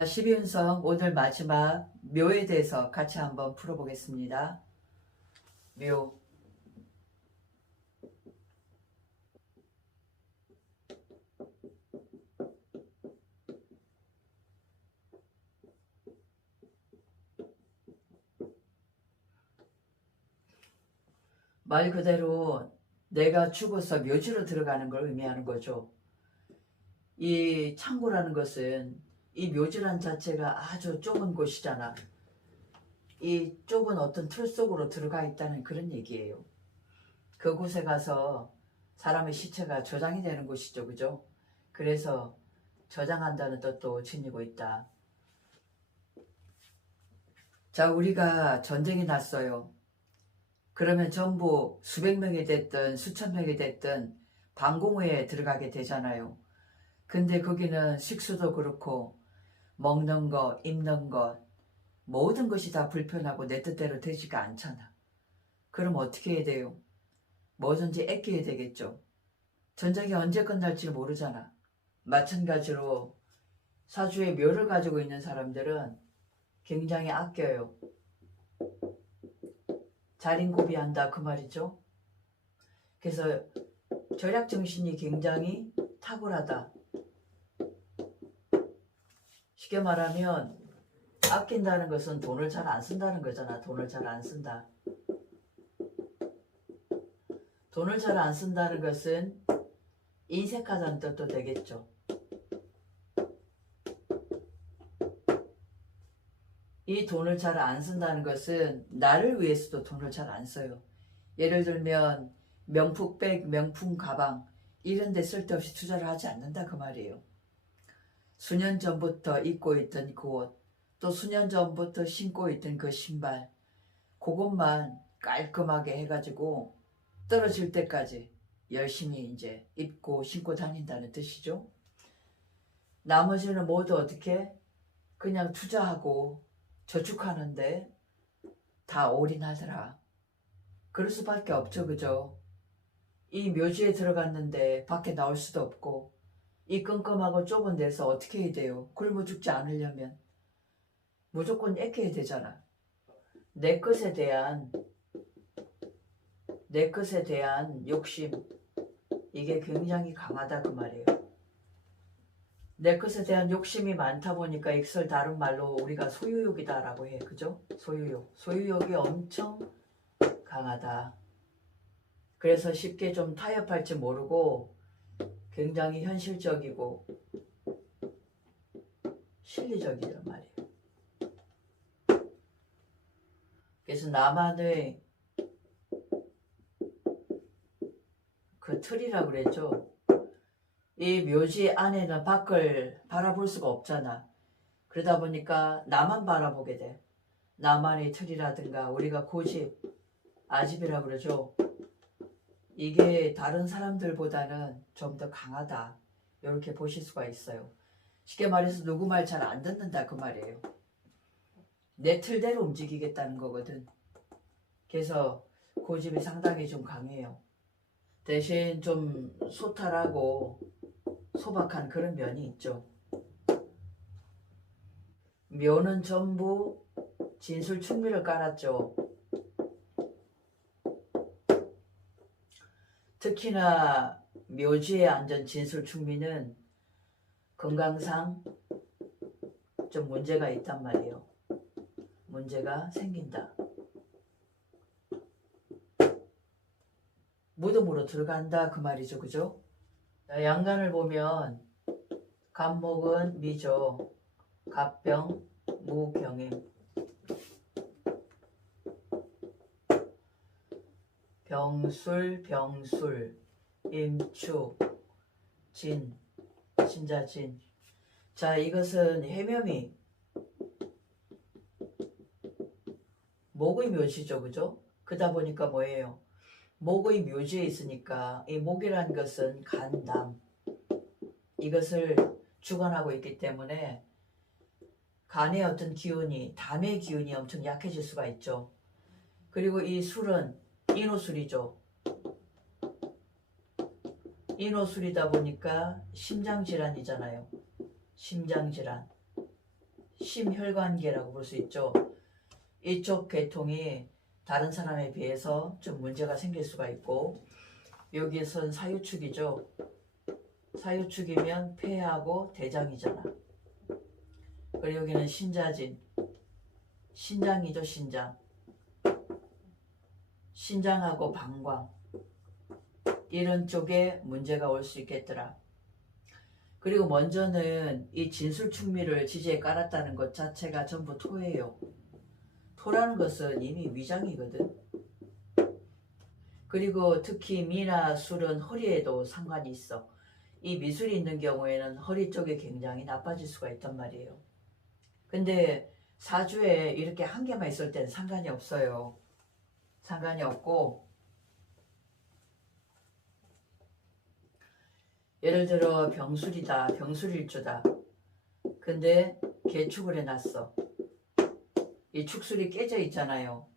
12운성 오늘 마지막 묘에 대해서 같이 한번 풀어보겠습니다. 묘. 말 그대로 내가 죽어서 묘지로 들어가는 걸 의미하는 거죠. 이 창고라는 것은 이 묘지란 자체가 아주 좁은 곳이잖아. 이 좁은 어떤 틀 속으로 들어가 있다는 그런 얘기예요. 그곳에 가서 사람의 시체가 저장이 되는 곳이죠. 그죠? 그래서 저장한다는 뜻도 지니고 있다. 자, 우리가 전쟁이 났어요. 그러면 전부 수백 명이 됐든 수천 명이 됐든 방공호에 들어가게 되잖아요. 근데 거기는 식수도 그렇고 먹는 것, 입는 것, 모든 것이 다 불편하고 내 뜻대로 되지가 않잖아. 그럼 어떻게 해야 돼요? 뭐든지 아껴야 되겠죠. 전쟁이 언제 끝날지 모르잖아. 마찬가지로 사주에 묘를 가지고 있는 사람들은 굉장히 아껴요. 자린고비한다 그 말이죠. 그래서 절약정신이 굉장히 탁월하다. 쉽게 말하면 아낀다는 것은 돈을 잘 안 쓴다는 거잖아. 돈을 잘 안 쓴다. 돈을 잘 안 쓴다는 것은 인색하다는 뜻도 되겠죠. 이 돈을 잘 안 쓴다는 것은 나를 위해서도 돈을 잘 안 써요. 예를 들면 명품백, 명품 가방 이런 데 쓸데없이 투자를 하지 않는다 그 말이에요. 수년 전부터 입고 있던 그 옷, 또 수년 전부터 신고 있던 그 신발, 그것만 깔끔하게 해가지고 떨어질 때까지 열심히 이제 입고 신고 다닌다는 뜻이죠. 나머지는 모두 어떻게 그냥 투자하고 저축하는데 다 올인하더라. 그럴 수밖에 없죠, 그죠? 이 묘지에 들어갔는데 밖에 나올 수도 없고 이 끔끔하고 좁은 데서 어떻게 해야 돼요? 굶어 죽지 않으려면 무조건 아껴야 되잖아. 내 것에 대한 욕심, 이게 굉장히 강하다 그 말이에요. 내 것에 대한 욕심이 많다 보니까 이것을 다른 말로 우리가 소유욕이다라고 해. 그죠? 소유욕이 엄청 강하다. 그래서 쉽게 좀 타협할지 모르고 굉장히 현실적이고 실리적이란 말이에요. 그래서 나만의 그 틀이라고 그랬죠. 이 묘지 안에는 밖을 바라볼 수가 없잖아. 그러다 보니까 나만 바라보게 돼. 나만의 틀이라든가 우리가 고집, 아집이라고 그러죠. 이게 다른 사람들보다는 좀 더 강하다. 이렇게 보실 수가 있어요. 쉽게 말해서 누구 말 잘 안 듣는다 그 말이에요. 내 틀대로 움직이겠다는 거거든. 그래서 고집이 상당히 좀 강해요. 대신 좀 소탈하고 소박한 그런 면이 있죠. 묘는 전부 진술충미를 깔았죠. 특히나 묘지에 앉은 진술충미는 건강상 좀 문제가 있단 말이에요. 문제가 생긴다. 무덤으로 들어간다 그 말이죠. 그죠? 양간을 보면 간목은 미죠. 갑병, 무경임. 병술, 임축, 신자진. 자, 이것은 해묘미, 목의 묘지죠. 그죠? 그러다 보니까 뭐예요? 목의 묘지에 있으니까 이 목이라는 것은 간담. 이것을 주관하고 있기 때문에 간의 어떤 기운이, 담의 기운이 엄청 약해질 수가 있죠. 그리고 이 술은 인호술이죠. 인호술이다 보니까 심장질환이잖아요. 심장질환. 심혈관계라고 볼 수 있죠. 이쪽 계통이 다른 사람에 비해서 좀 문제가 생길 수가 있고, 여기에선 사유축이죠. 사유축이면 폐하고 대장이잖아. 그리고 여기는 신자진, 신장이죠. 신장. 신장하고 방광, 이런 쪽에 문제가 올 수 있겠더라. 그리고 먼저는 이 진술충미를 지지에 깔았다는 것 자체가 전부 토예요. 토라는 것은 이미 위장이거든. 그리고 특히 미나 술은 허리에도 상관이 있어. 이 미술이 있는 경우에는 허리 쪽이 굉장히 나빠질 수가 있단 말이에요. 근데 사주에 이렇게 한 개만 있을 땐 상관이 없어요. 상관이 없고, 예를 들어 병술이다, 병술일주다. 근데 개축을 해놨어. 이 축술이 깨져 있잖아요.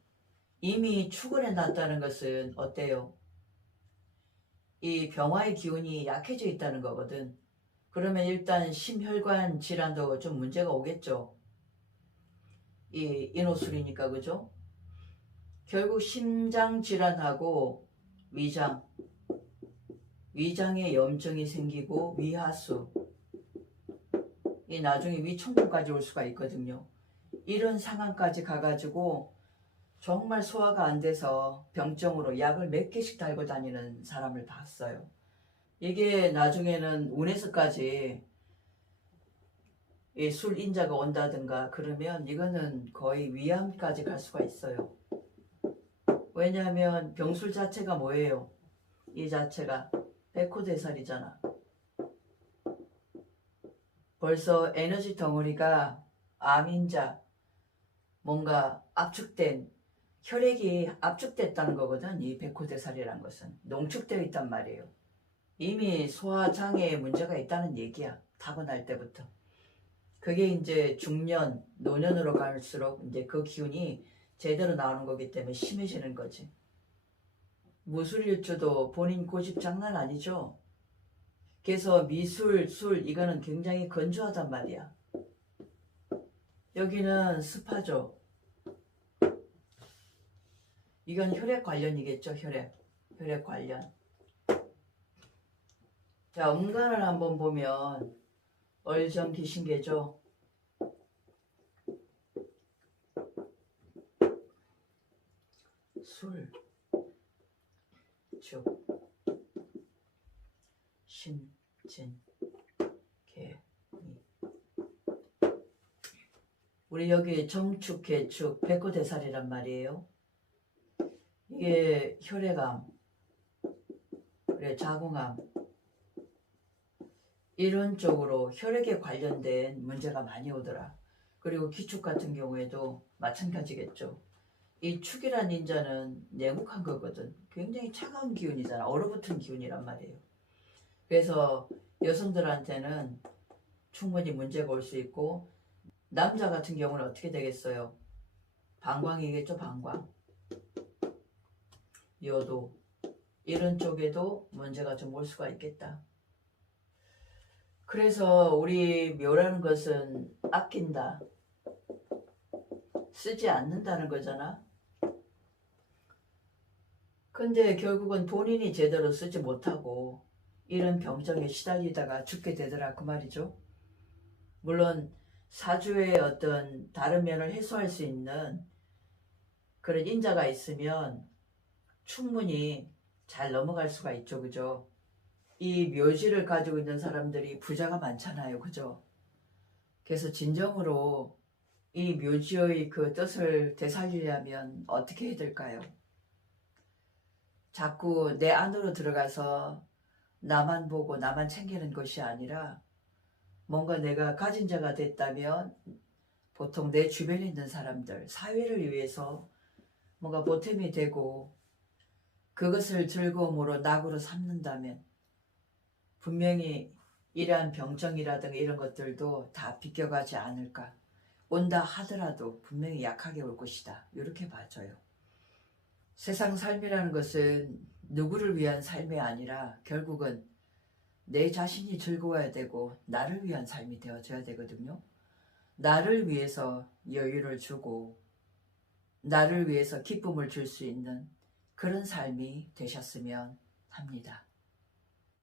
이미 축을 해놨다는 것은 어때요? 이 병화의 기운이 약해져 있다는 거거든. 그러면 일단 심혈관 질환도 좀 문제가 오겠죠. 이 인호술이니까, 그죠? 결국 심장 질환하고 위장, 위장에 염증이 생기고 위하수, 이 나중에 위총공까지 올 수가 있거든요. 이런 상황까지 가가지고 정말 소화가 안 돼서 병정으로 약을 몇 개씩 달고 다니는 사람을 봤어요. 이게 나중에는 운에서까지 이 술인자가 온다든가 그러면 이거는 거의 위암까지 갈 수가 있어요. 왜냐하면 병술 자체가 뭐예요? 이 자체가 백호대살이잖아. 벌써 에너지 덩어리가 암인자, 뭔가 압축된, 혈액이 압축됐다는 거거든. 이 백호대살이라는 것은 농축되어 있단 말이에요. 이미 소화장애에 문제가 있다는 얘기야. 타고날 때부터. 그게 이제 중년, 노년으로 갈수록 이제 그 기운이 제대로 나오는 거기 때문에 심해지는 거지. 무술일주도 본인 고집 장난 아니죠. 그래서 미술, 술 이거는 굉장히 건조하단 말이야. 여기는 습하죠. 이건 혈액 관련이겠죠. 혈액 관련. 자, 음간을 한번 보면 얼정기신계죠. 술, 죽, 신, 진, 개, 미. 우리 여기 정축, 개축, 백호대살이란 말이에요. 이게 혈액암, 그래 자궁암, 이런 쪽으로 혈액에 관련된 문제가 많이 오더라. 그리고 기축 같은 경우에도 마찬가지겠죠. 이 축이란 인자는 내국한 거거든. 굉장히 차가운 기운이잖아. 얼어붙은 기운이란 말이에요. 그래서 여성들한테는 충분히 문제가 올 수 있고, 남자 같은 경우는 어떻게 되겠어요? 방광이겠죠. 방광, 요도, 이런 쪽에도 문제가 좀 올 수가 있겠다. 그래서 우리 묘라는 것은 아낀다, 쓰지 않는다는 거잖아. 근데 결국은 본인이 제대로 쓰지 못하고 이런 병정에 시달리다가 죽게 되더라 그 말이죠. 물론 사주의 어떤 다른 면을 해소할 수 있는 그런 인자가 있으면 충분히 잘 넘어갈 수가 있죠. 그죠? 이 묘지를 가지고 있는 사람들이 부자가 많잖아요. 그죠? 그래서 진정으로 이 묘지의 그 뜻을 되살리려면 어떻게 해야 될까요? 자꾸 내 안으로 들어가서 나만 보고 나만 챙기는 것이 아니라 뭔가 내가 가진 자가 됐다면 보통 내 주변에 있는 사람들, 사회를 위해서 뭔가 보탬이 되고 그것을 즐거움으로 낙으로 삼는다면 분명히 이러한 병정이라든가 이런 것들도 다 비껴가지 않을까. 온다 하더라도 분명히 약하게 올 것이다. 이렇게 봐져요. 세상 삶이라는 것은 누구를 위한 삶이 아니라 결국은 내 자신이 즐거워야 되고 나를 위한 삶이 되어져야 되거든요. 나를 위해서 여유를 주고 나를 위해서 기쁨을 줄 수 있는 그런 삶이 되셨으면 합니다.